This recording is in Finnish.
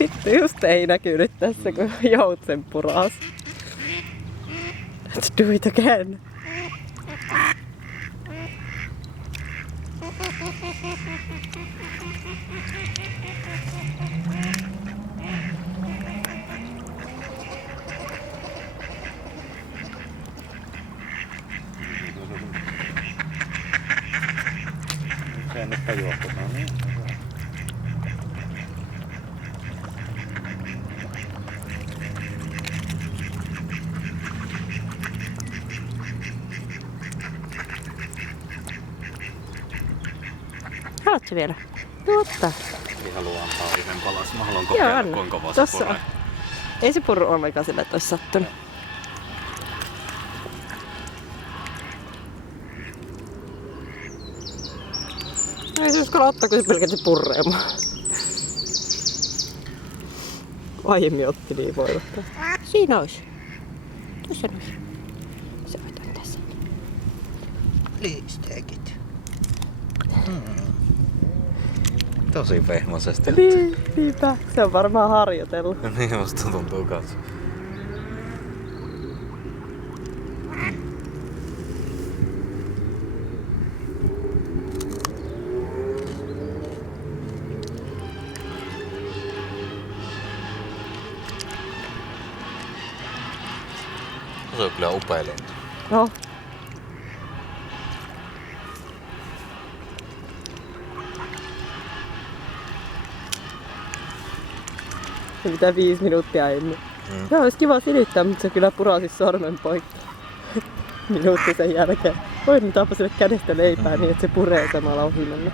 Vittu, just ei näkynyt tässä, kun joutsen puras. Let's do it again. Se nyt juoksu, no niin. Haluatko vielä? No ottaa. Ei halua antaa yhden palas. Mä haluan Joo, kokeilla, anna. kuinka kovaa se Tossa puree. on. Ei se purru ollenkaan sillä, että olisi sattunut. Ei se uskalla ottaa, kun se pelkästään purree mua. Aiemmin otti niin voimakkaasti. Siinä olisi. Tuossa olisi. Se voit antaa sen. Liisteekit. Tosi pehmoisesti. Niinpä. Se on varmaan harjoitellut. Niin musta tuntuu kans. Se on kyllä upea lintu. No. Se pitää 5 minuuttia ennen. Joo, olisi kiva silittää, mutta se kyllä purasi sormen poikki. Minuutti sen jälkeen. Voin nyt sille kädestä leipää niin, että se puree samalla ohi mennä.